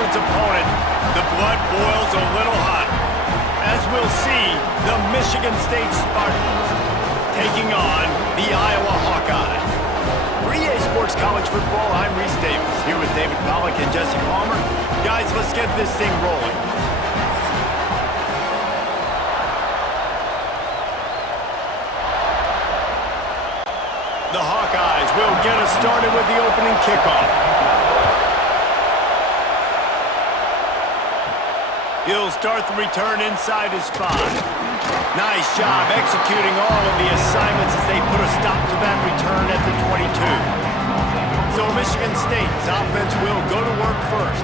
conference opponent, the blood boils a little hot. As we'll see, the Michigan State Spartans taking on the Iowa Hawkeyes. For EA Sports College Football, I'm Reese Davis, here with David Pollack and Jesse Palmer. Guys, let's get this thing rolling. The Hawkeyes will get us started with the opening kickoff. He'll start the return inside his 5. Nice job executing all of the assignments as they put a stop to that return at the 22. So Michigan State's offense will go to work first.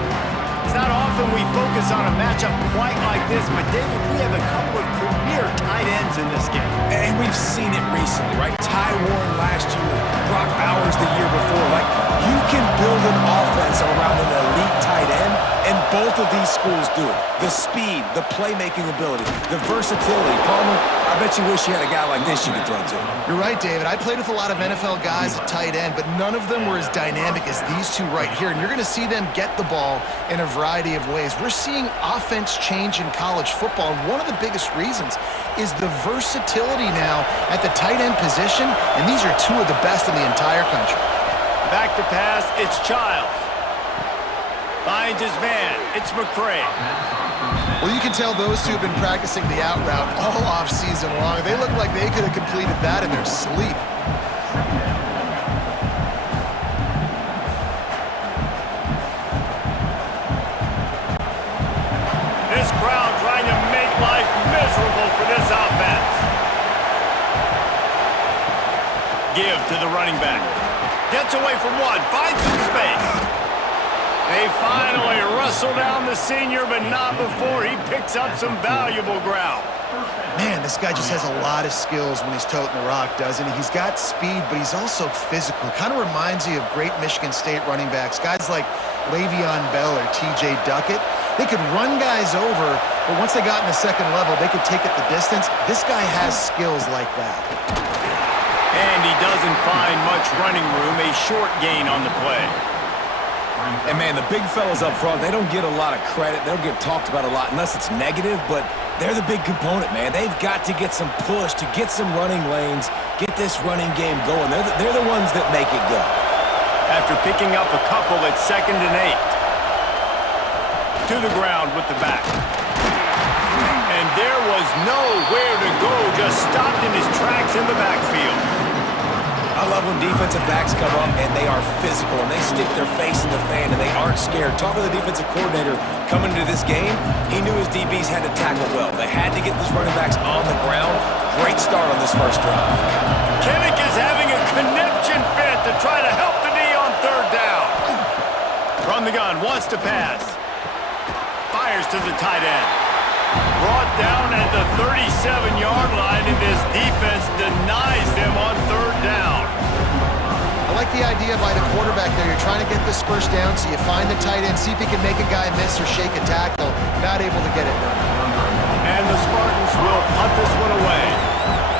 It's not often we focus on a matchup quite like this, but David, we have a couple of premier tight ends in this game. And we've seen it recently, right? Ty Warren last year, Brock Bowers the year before. Like, you can build an offense around an elite tight end, and both of these schools do it. The speed, the playmaking ability, the versatility. Palmer, I bet you wish you had a guy like this you could throw to. You're right, David. I played with a lot of NFL guys at tight end, but none of them were as dynamic as these two right here. And you're going to see them get the ball in a variety of ways. We're seeing offense change in college football, and one of the biggest reasons is the versatility now at the tight end position, and these are two of the best in the entire country. Back to pass, it's Childs. Finds his man, it's McCray. Well, you can tell those two have been practicing the out route all off season long. They look like they could have completed that in their sleep. This crowd trying to make life miserable for this offense. Give to the running back. Gets away from one, finds some space. They finally wrestle down the senior, but not before he picks up some valuable ground. Man, this guy just has a lot of skills when he's toting the rock, doesn't he? He's got speed, but he's also physical. Kind of reminds you of great Michigan State running backs. Guys like Le'Veon Bell or T.J. Duckett. They could run guys over, but once they got in the second level, they could take it the distance. This guy has skills like that. And he doesn't find much running room, a short gain on the play. And, man, the big fellas up front, they don't get a lot of credit. They don't get talked about a lot unless it's negative, but they're the big component, man. They've got to get some push, to get some running lanes, get this running game going. They're the ones that make it go. After picking up a couple at 2nd and 8. To the ground with the back. And there was nowhere to go, just stopped in his tracks in the backfield. I love when defensive backs come up and they are physical and they stick their face in the fan and they aren't scared. Talking to the defensive coordinator coming into this game, he knew his DBs had to tackle well. They had to get these running backs on the ground. Great start on this first drive. Kinnick is having a conniption fit to try to help the D on 3rd down. From the gun, wants to pass. Fires to the tight end. Brought down at the 37-yard line, and this defense denies them on 3rd down. I like the idea by the quarterback there. You're trying to get this first down, so you find the tight end, see if he can make a guy miss or shake a tackle. Not able to get it done. And the Spartans will punt this one away.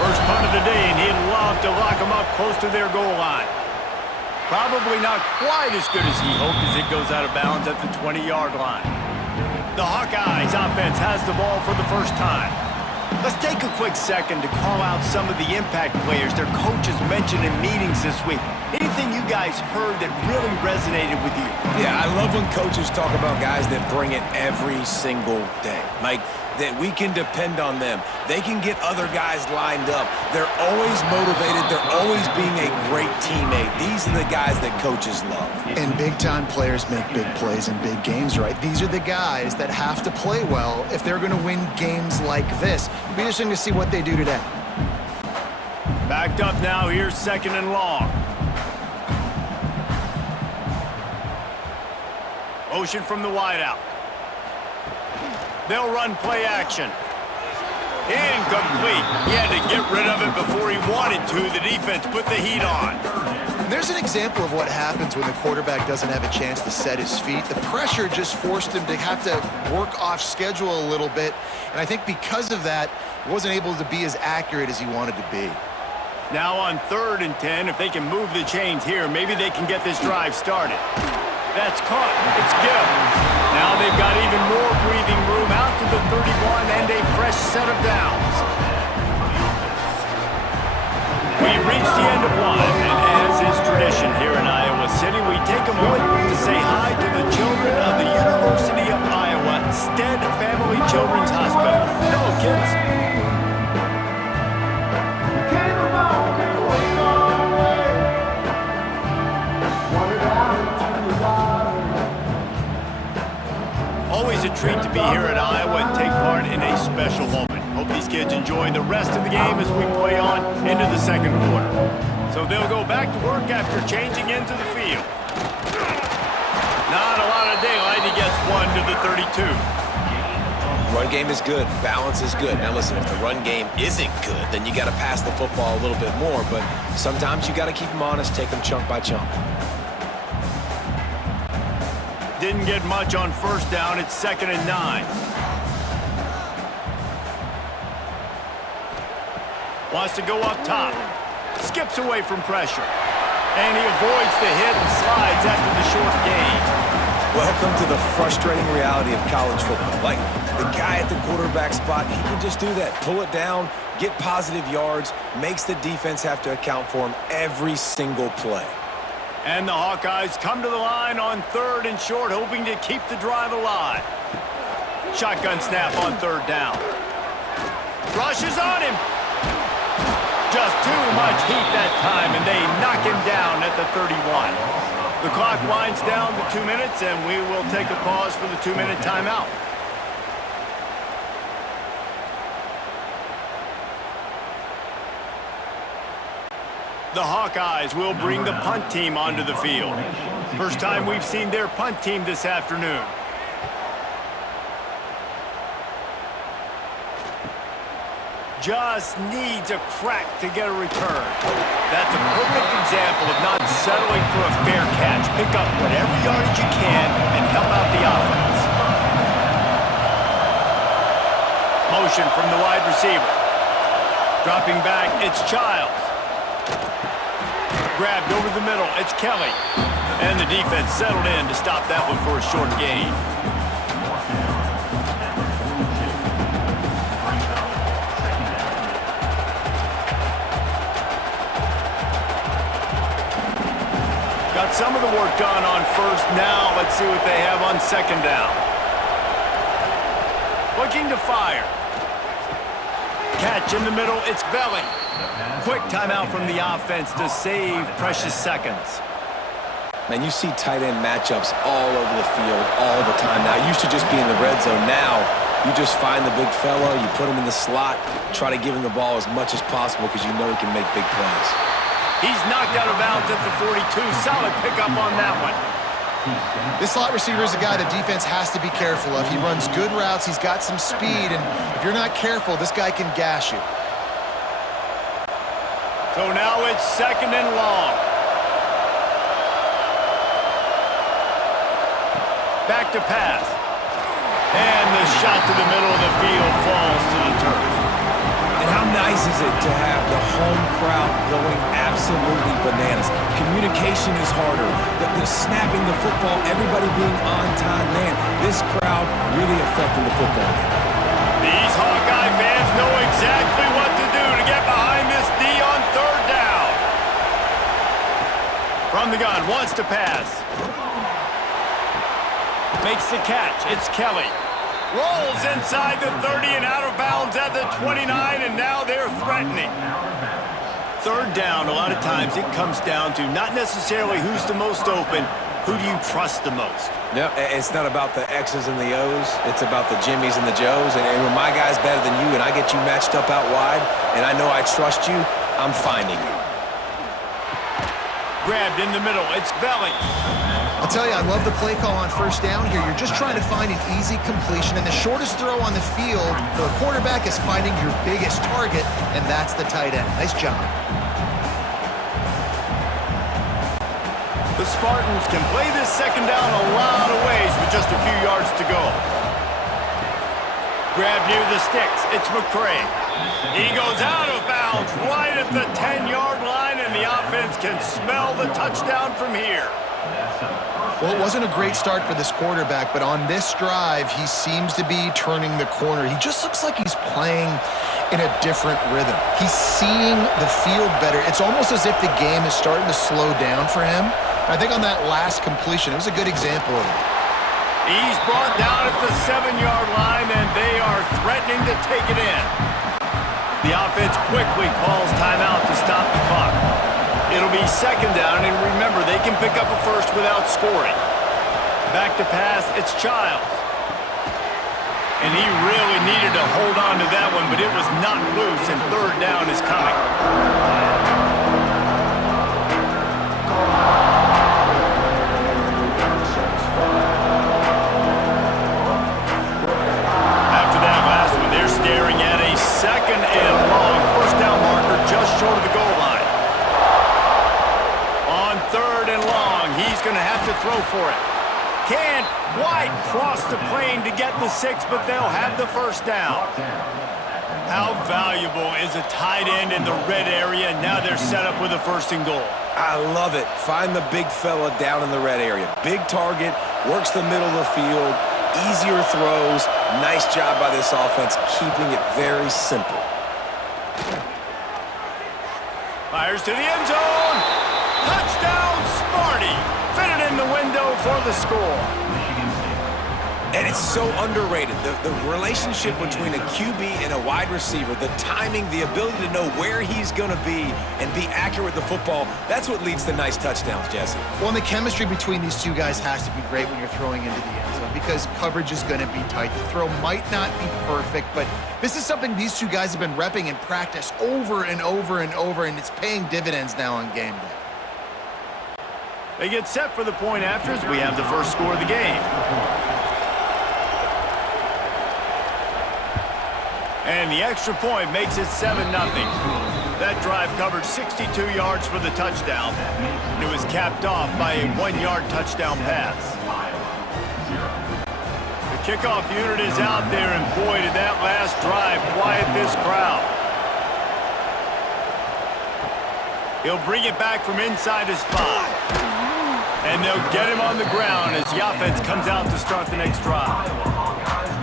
First punt of the day, and he'd love to lock them up close to their goal line. Probably not quite as good as he hoped as it goes out of bounds at the 20-yard line. The Hawkeyes offense has the ball for the first time. Let's take a quick second to call out some of the impact players their coaches mentioned in meetings this week. Anything you guys heard that really resonated with you? Yeah, I love when coaches talk about guys that bring it every single day. Like, that we can depend on them. They can get other guys lined up. They're always motivated. They're always being a great teammate. These are the guys that coaches love. And big-time players make big plays in big games, right? These are the guys that have to play well if they're going to win games like this. It'll be interesting to see what they do today. Backed up now, here's 2nd and long. Motion from the wideout. They'll run play action. Incomplete. He had to get rid of it before he wanted to. The defense put the heat on. And there's an example of what happens when the quarterback doesn't have a chance to set his feet. The pressure just forced him to have to work off schedule a little bit. And I think because of that, he wasn't able to be as accurate as he wanted to be. Now on 3rd and 10, if they can move the chains here, maybe they can get this drive started. That's caught. It's Gill. Now they've got even more breathing room out to the 31 and a fresh set of downs. We've reached the end of one, and as is tradition here in Iowa City, we take a moment to say hi to the children of the University of Iowa Stead Family Children's Hospital. Hello, kids. Always a treat to be here at Iowa and take part in a special moment. Hope these kids enjoy the rest of the game as we play on into the second quarter. So they'll go back to work after changing into the field. Not a lot of daylight. He gets one to the 32. Run game is good. Balance is good. Now listen, if the run game isn't good, then you got to pass the football a little bit more. But sometimes you got to keep them honest, take them chunk by chunk. Didn't get much on first down. It's 2nd and 9. Wants to go up top. Skips away from pressure. And he avoids the hit and slides after the short gain. Welcome to the frustrating reality of college football. Like, the guy at the quarterback spot, he can just do that. Pull it down, get positive yards, makes the defense have to account for him every single play. And the Hawkeyes come to the line on 3rd and short, hoping to keep the drive alive. Shotgun snap on 3rd down. Rushes on him. Just too much heat that time, and they knock him down at the 31. The clock winds down to 2 minutes, and we will take a pause for the 2-minute timeout. The Hawkeyes will bring the punt team onto the field. First time we've seen their punt team this afternoon. Just needs a crack to get a return. That's a perfect example of not settling for a fair catch. Pick up whatever yardage you can and help out the offense. Motion from the wide receiver. Dropping back, it's Childs. Grabbed over the middle, it's Kelly. And the defense settled in to stop that one for a short gain. Got some of the work done on first. Now let's see what they have on 2nd down. Looking to fire. Catch in the middle, it's Belling. Quick timeout from the offense to save precious seconds. Man, you see tight end matchups all over the field all the time now. It used to just be in the red zone. Now you just find the big fella, you put him in the slot, try to give him the ball as much as possible because you know he can make big plays. He's knocked out of bounds at the 42. Solid pickup on that one. This slot receiver is a guy the defense has to be careful of. He runs good routes, he's got some speed, and if you're not careful, this guy can gash you. So now it's 2nd and long. Back to pass. And the shot to the middle of the field falls to the turf. And how nice is it to have the home crowd going absolutely bananas? Communication is harder. The snapping the football, everybody being on time. Man, this crowd really affecting the football game. These Hawkeye fans know exactly what to do to get behind this D on 3rd down. From the gun, wants to pass. Makes the catch. It's Kelly. Rolls inside the 30 and out of bounds at the 29, and now they're threatening. 3rd down, a lot of times it comes down to not necessarily who's the most open, who do you trust the most? Yep, it's not about the X's and the O's. It's about the Jimmys and the Joes. And when my guy's better than you and I get you matched up out wide and I know I trust you, I'm finding you. Grabbed in the middle. It's Belling. I'll tell you, I love the play call on 1st down here. You're just trying to find an easy completion, and the shortest throw on the field for a quarterback is finding your biggest target, and that's the tight end. Nice job. The Spartans can play this 2nd down a lot of ways with just a few yards to go. Grab near the sticks. It's McCray. He goes out of bounds right at the 10-yard line, and the offense can smell the touchdown from here. Well, it wasn't a great start for this quarterback, but on this drive, he seems to be turning the corner. He just looks like he's playing in a different rhythm. He's seeing the field better. It's almost as if the game is starting to slow down for him. I think on that last completion, it was a good example of it. He's brought down at the 7-yard line, and they are threatening to take it in. The offense quickly calls timeout to stop the clock. It'll be second down, and remember, they can pick up a first without scoring. Back to pass, it's Childs. And he really needed to hold on to that one, but it was not loose, and third down is coming. After that last one, they're staring at a second and long. First down marker just short of the goal line. On third and long, he's going to have to throw for it. Can't quite cross the plane to get the 6, but they'll have the first down. How valuable is a tight end in the red area? Now they're set up with a first and goal. I love it. Find the big fella down in the red area. Big target, works the middle of the field, easier throws. Nice job by this offense, keeping it very simple. Fires to the end zone. Touchdown, Sparty. Fitted in the window for the score. And it's so underrated. The relationship between a QB and a wide receiver, the timing, the ability to know where he's going to be and be accurate with the football, that's what leads to nice touchdowns, Jesse. Well, and the chemistry between these two guys has to be great when you're throwing into the end zone because coverage is going to be tight. The throw might not be perfect, but this is something these two guys have been repping in practice over and over and over, and it's paying dividends now on game day. They get set for the point afters. We have the first score of the game. And the extra point makes it 7-0. That drive covered 62 yards for the touchdown. It was capped off by a 1-yard touchdown pass. The kickoff unit is out there, and boy, did that last drive quiet this crowd. He'll bring it back from inside his 5. And they'll get him on the ground as the offense comes out to start the next drive.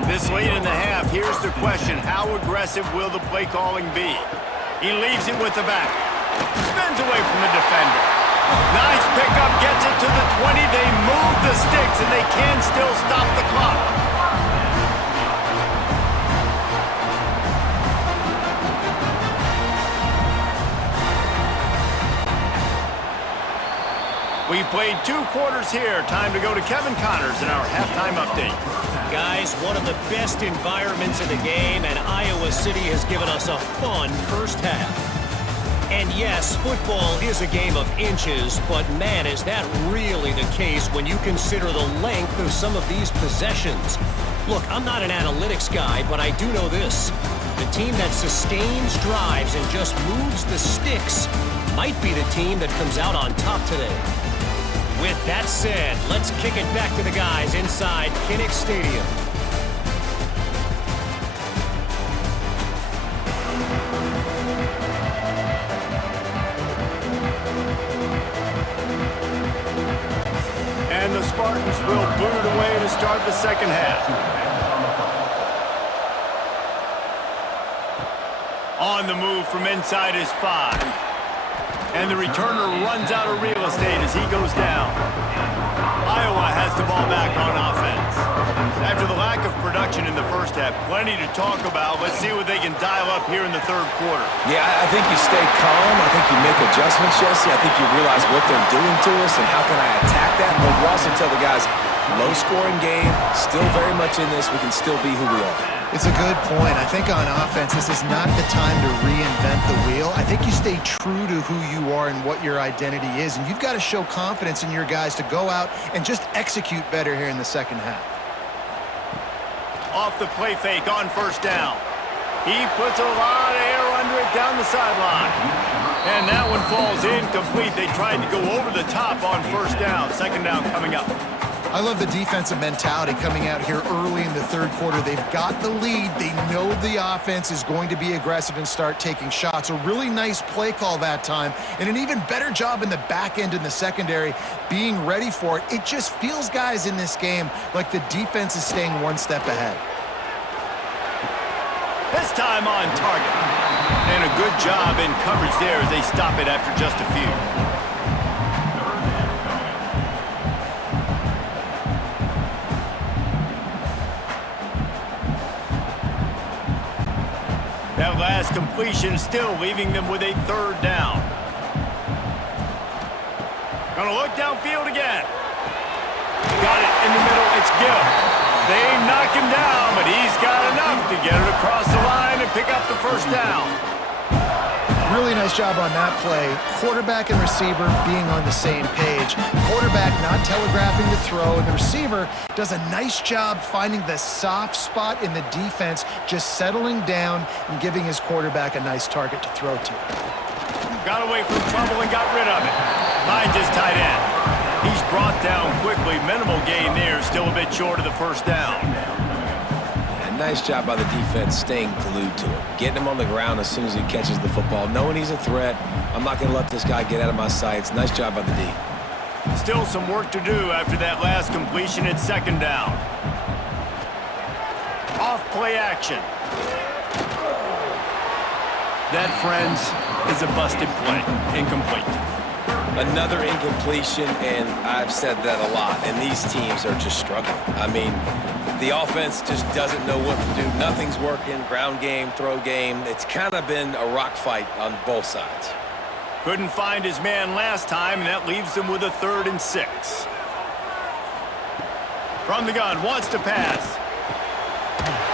This late in the half, here's the question. How aggressive will the play calling be? He leaves it with the back. Spins away from the defender. Nice pickup, gets it to the 20. They move the sticks, and they can still stop the clock. We've played 2 quarters here. Time to go to Kevin Connors in our halftime update. Guys, one of the best environments in the game, and Iowa City has given us a fun first half. And yes, football is a game of inches, but man, is that really the case when you consider the length of some of these possessions. Look, I'm not an analytics guy, but I do know this. The team that sustains drives and just moves the sticks might be the team that comes out on top today. With that said, let's kick it back to the guys inside Kinnick Stadium. And the Spartans will boot it away to start the second half. On the move from inside his 5. And the returner runs out of real estate as he goes down. Iowa has the ball back on offense. After the lack of production in the first half, plenty to talk about. Let's see what they can dial up here in the third quarter. Yeah, I think you stay calm. I think you make adjustments, Jesse. I think you realize what they're doing to us and how can I attack that. But you also tell the guys, low-scoring game, still very much in this. We can still be who we are. It's a good point. I think on offense, this is not the time to reinvent the wheel. I think you stay true to who you are and what your identity is, and you've got to show confidence in your guys to go out and just execute better here in the second half. Off the play fake on first down. He puts a lot of air under it down the sideline. And that one falls incomplete. They tried to go over the top on first down. Second down coming up. I love the defensive mentality coming out here early in the third quarter. They've got the lead. They know the offense is going to be aggressive and start taking shots. A really nice play call that time, and an even better job in the back end in the secondary being ready for it. It just feels, guys, in this game like the defense is staying one step ahead. This time on target. And a good job in coverage there as they stop it after just a few. That last completion still leaving them with a third down. Gonna look downfield again. Got it in the middle. It's Gill. They knock him down, but he's got enough to get it across the line and pick up the first down. Really nice job on that play. Quarterback and receiver being on the same page. Quarterback not telegraphing the throw, and the receiver does a nice job finding the soft spot in the defense, just settling down and giving his quarterback a nice target to throw to. Got away from trouble and got rid of it. Finds his tight end. He's brought down quickly. Minimal gain there, still a bit short of the first down. Nice job by the defense staying glued to him, getting him on the ground as soon as he catches the football, knowing he's a threat. I'm not going to let this guy get out of my sights. Nice job by the D. Still some work to do after that last completion at second down. Off play action. That, friends, is a busted play. Incomplete. Another incompletion, and I've said that a lot, and these teams are just struggling. I mean, the offense just doesn't know what to do. Nothing's working. Ground game, throw game. It's kind of been a rock fight on both sides. Couldn't find his man last time, and that leaves him with a 3rd and 6. From the gun, wants to pass.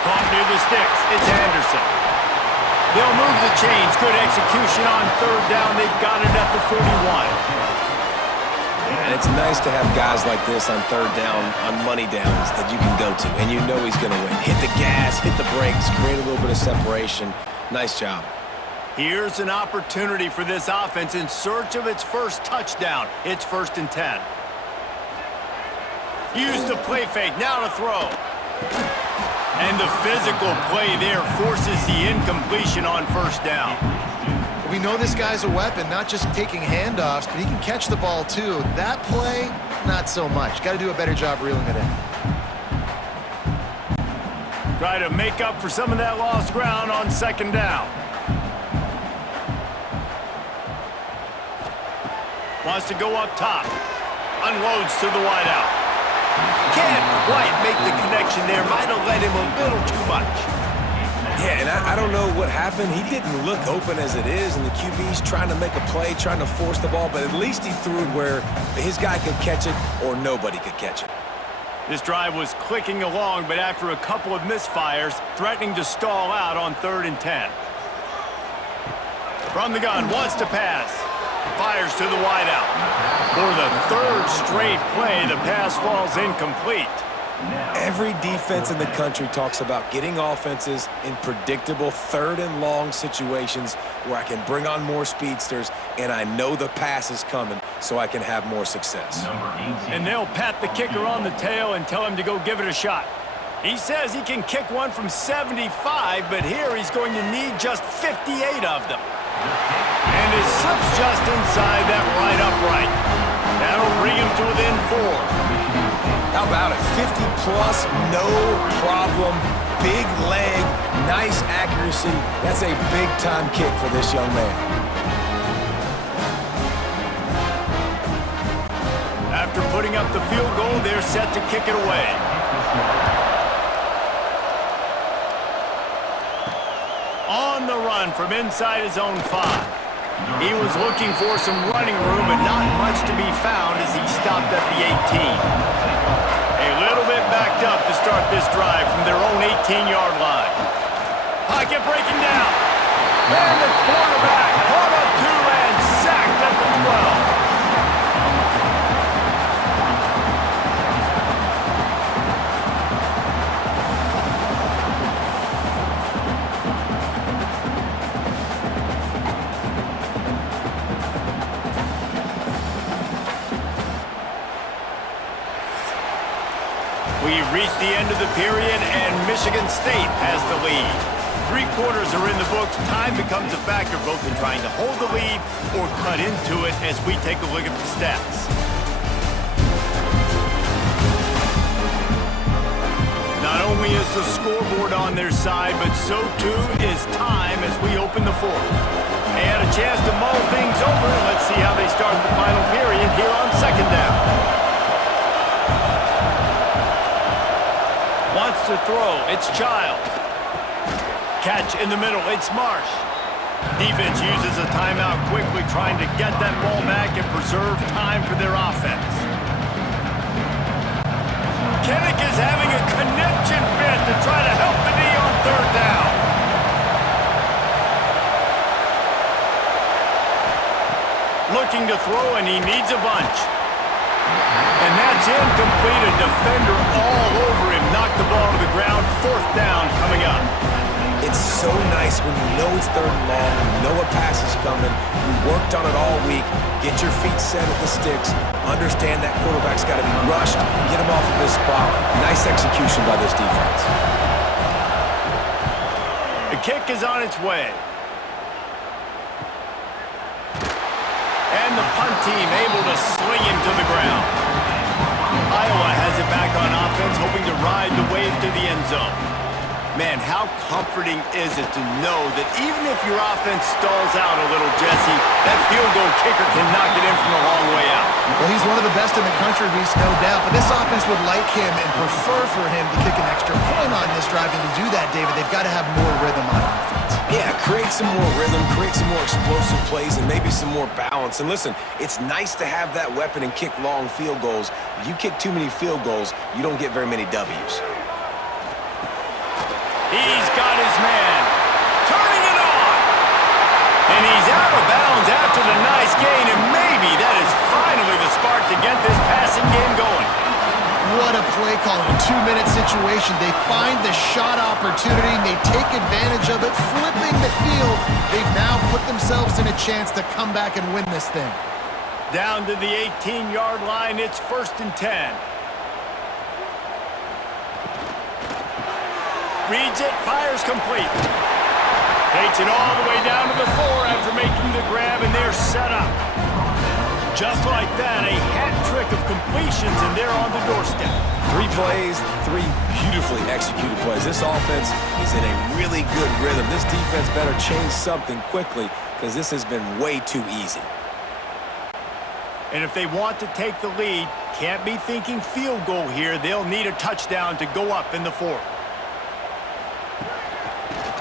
Caught near the sticks. It's Anderson. They'll move the chains. Good execution on 3rd down. They've got it at the 41. And it's nice to have guys like this on 3rd down, on money downs that you can go to, and you know he's going to win. Hit the gas, hit the brakes, create a little bit of separation. Nice job. Here's an opportunity for this offense in search of its first touchdown. It's 1st and 10. Use the play fake, now to throw. And the physical play there forces the incompletion on 1st down. We know this guy's a weapon, not just taking handoffs, but he can catch the ball too. That play, not so much. Got to do a better job reeling it in. Try to make up for some of that lost ground on 2nd down. Wants to go up top. Unloads to the wideout. Can't quite make the connection there. Might have let him a little too much. Yeah, and I don't know what happened. He didn't look open as it is, and the QB's trying to make a play, trying to force the ball, but at least he threw it where his guy could catch it or nobody could catch it. This drive was clicking along, but after a couple of misfires, threatening to stall out on 3rd and 10. From the gun, wants to pass. Fires to the wideout. For the 3rd straight play, the pass falls incomplete. Every defense in the country talks about getting offenses in predictable 3rd and long situations where I can bring on more speedsters and I know the pass is coming so I can have more success. And they'll pat the kicker on the tail and tell him to go give it a shot. He says he can kick one from 75, but here he's going to need just 58 of them. And it slips just inside that right upright. That'll bring him to within 4. How about it? 50-plus, no problem. Big leg, nice accuracy. That's a big-time kick for this young man. After putting up the field goal, they're set to kick it away. On the run from inside his own 5. He was looking for some running room, but not much to be found as he stopped at the 18. A little bit backed up to start this drive from their own 18-yard line. Pocket breaking down. And the quarterback caught up to and sacked at the 12. We've reached the end of the period, and Michigan State has the lead. 3 quarters are in the books. Time becomes a factor both in trying to hold the lead or cut into it as we take a look at the stats. Not only is the scoreboard on their side, but so too is time as we open the fourth. They had a chance to mull things over. Let's see how they start the final period here on second down. Wants to throw. It's Childs. Catch in the middle. It's Marsh. Defense uses a timeout quickly, trying to get that ball back and preserve time for their offense. Kinnick is having a connection fit to try to help the D on third down. Looking to throw, and he needs a bunch. And that's incomplete. A defender all over him. Knocked the ball to the ground. Fourth down coming up. It's so nice when you know it's third and long, you know a pass is coming, you worked on it all week, get your feet set at the sticks, understand that quarterback's got to be rushed, get him off of this spot. Nice execution by this defense. The kick is on its way. And the punt team able to sling him to the ground. Iowa has it back on offense, hoping to ride the wave to the end zone. Man, how comforting is it to know that even if your offense stalls out a little, Jesse, that field goal kicker can knock it in from a long way out. Well, he's one of the best in the country, Reese, no doubt. But this offense would like him and prefer for him to kick an extra point on this drive. And to do that, David, they've got to have more rhythm on offense. Yeah, create some more rhythm, create some more explosive plays, and maybe some more balance. And listen, it's nice to have that weapon and kick long field goals. If you kick too many field goals, you don't get very many W's. He's got his man. Turning it on. And he's out of bounds after the nice gain, and maybe that is finally the spark to get this passing game going. What a play call in a 2-minute situation. They find the shot opportunity, and they take advantage of it, flipping the field. They've now put themselves in a chance to come back and win this thing. Down to the 18-yard line, it's 1st and 10. Reads it, fires complete. Takes it all the way down to the 4 after making the grab, and they're set up. Just like that, a hat trick of completions, and they're on the doorstep. 3 plays, 3 beautifully executed plays. This offense is in a really good rhythm. This defense better change something quickly because this has been way too easy. And if they want to take the lead, can't be thinking field goal here. They'll need a touchdown to go up in the 4th.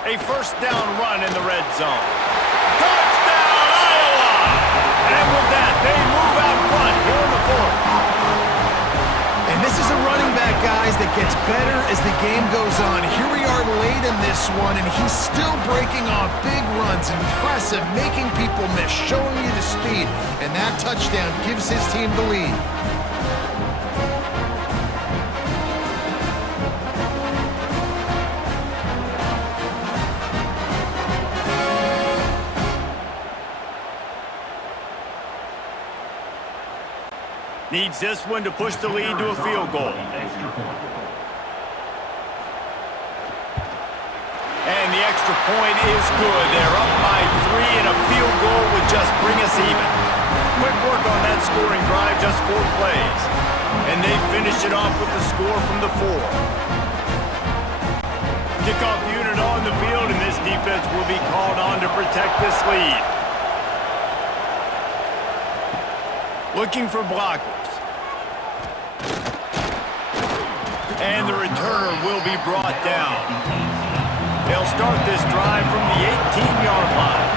A 1st down run in the red zone. Touchdown, Iowa! And with that, they move out front here in the 4th. And this is a running back, guys, that gets better as the game goes on. Here we are late in this one, and he's still breaking off big runs. Impressive, making people miss, showing you the speed. And that touchdown gives his team the lead. Needs this one to push the lead to a field goal. And the extra point is good. They're up by 3, and a field goal would just bring us even. Quick work on that scoring drive, just 4 plays. And they finish it off with the score from the 4. Kickoff unit on the field, and this defense will be called on to protect this lead. Looking for blockers. And the returner will be brought down. They'll start this drive from the 18-yard line.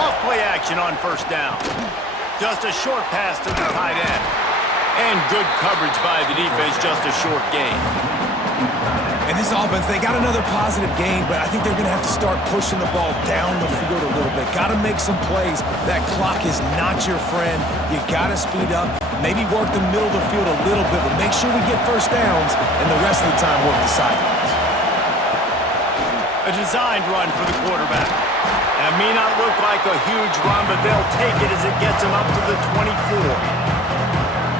Off-play action on 1st down. Just a short pass to the tight end. And good coverage by the defense, just a short gain. And this offense, they got another positive gain, but I think they're going to have to start pushing the ball down the field a little bit. Got to make some plays. That clock is not your friend. You got to speed up, maybe work the middle of the field a little bit, but make sure we get 1st downs, and the rest of the time work the sidelines. A designed run for the quarterback. That may not look like a huge run, but they'll take it as it gets them up to the 24.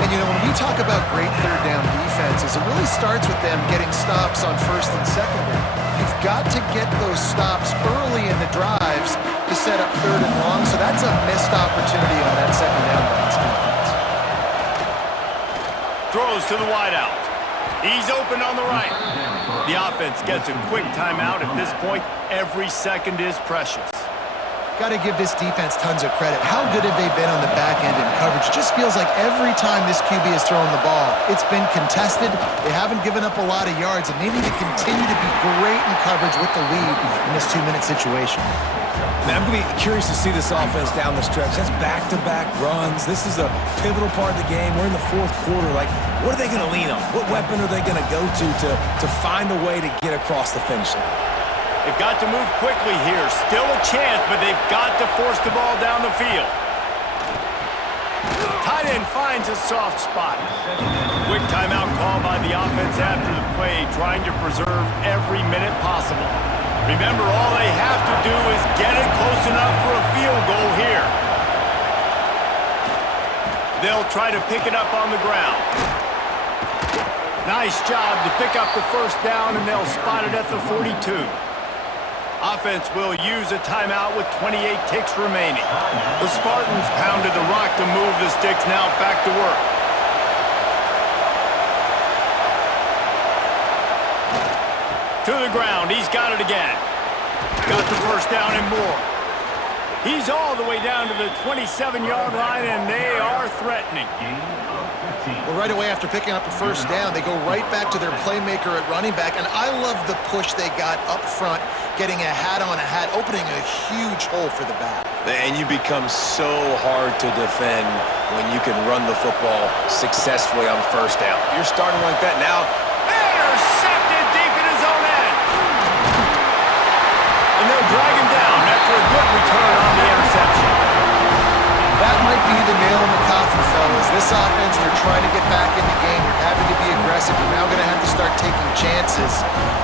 And, you know, when we talk about great third down defenses, it really starts with them getting stops on first and second down. You've got to get those stops early in the drives to set up third and long, so that's a missed opportunity on that second down by this defense. Throws to the wideout. He's open on the right. The offense gets a quick timeout. At this point, every second is precious. Got to give this defense tons of credit. How good have they been on the back end in coverage? It just feels like every time this QB has thrown the ball, it's been contested. They haven't given up a lot of yards, and they need to continue to be great in coverage with the lead in this 2-minute situation. Man, I'm going to be curious to see this offense down the stretch. That's back-to-back runs. This is a pivotal part of the game. We're in the fourth quarter. Like, what are they going to lean on? What weapon are they going to go to find a way to get across the finish line? They've got to move quickly here. Still a chance, but they've got to force the ball down the field. Tight end finds a soft spot. Quick timeout call by the offense after the play, trying to preserve every minute possible. Remember, all they have to do is get it close enough for a field goal here. They'll try to pick it up on the ground. Nice job to pick up the first down, and they'll spot it at the 42. Offense will use a timeout with 28 ticks remaining. The Spartans pounded the rock to move the sticks, now back to work. To the ground, he's got it again. Got the first down and more. He's all the way down to the 27-yard line, and they are threatening. Well, right away after picking up a first down, they go right back to their playmaker at running back, and I love the push they got up front, getting a hat on a hat, opening a huge hole for the back. And you become so hard to defend when you can run the football successfully on first down. You're starting like that now. Intercepted deep in his own end. And they'll drag him down after a good return on the interception. That might be the nail in the coffin, fellas. This offense, they're trying to get back in the game. You're having to be aggressive. You're now going to have to start taking chances.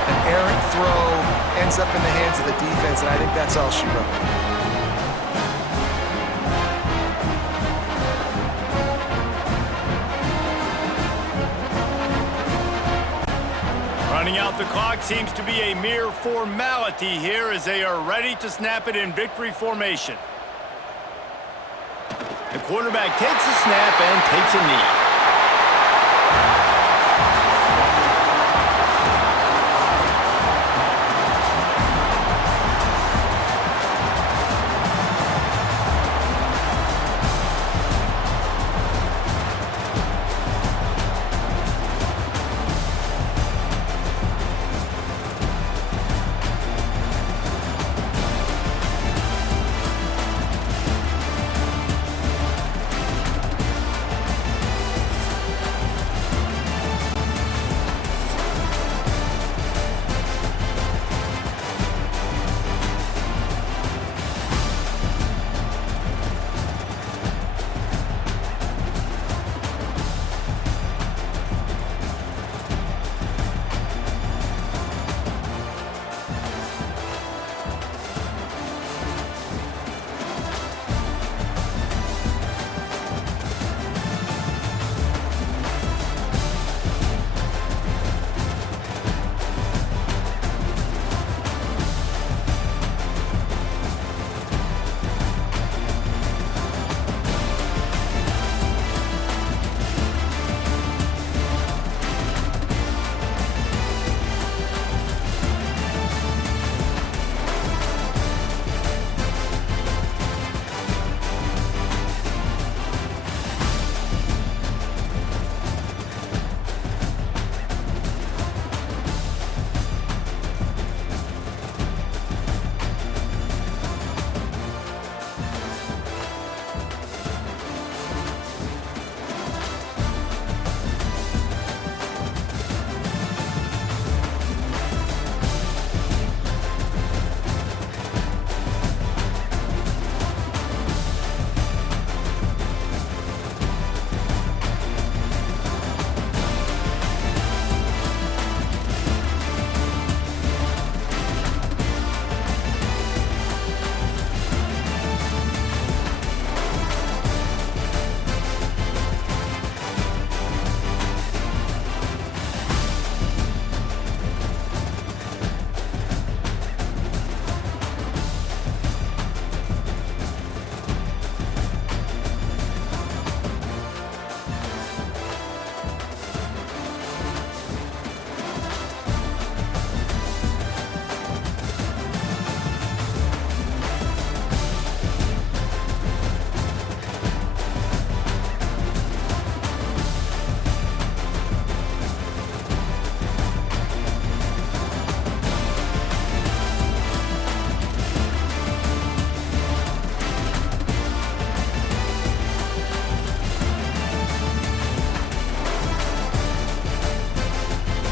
An errant throw ends up in the hands of the defense, and I think that's all she wrote. Running out the clock seems to be a mere formality here as they are ready to snap it in victory formation. The quarterback takes a snap and takes a knee.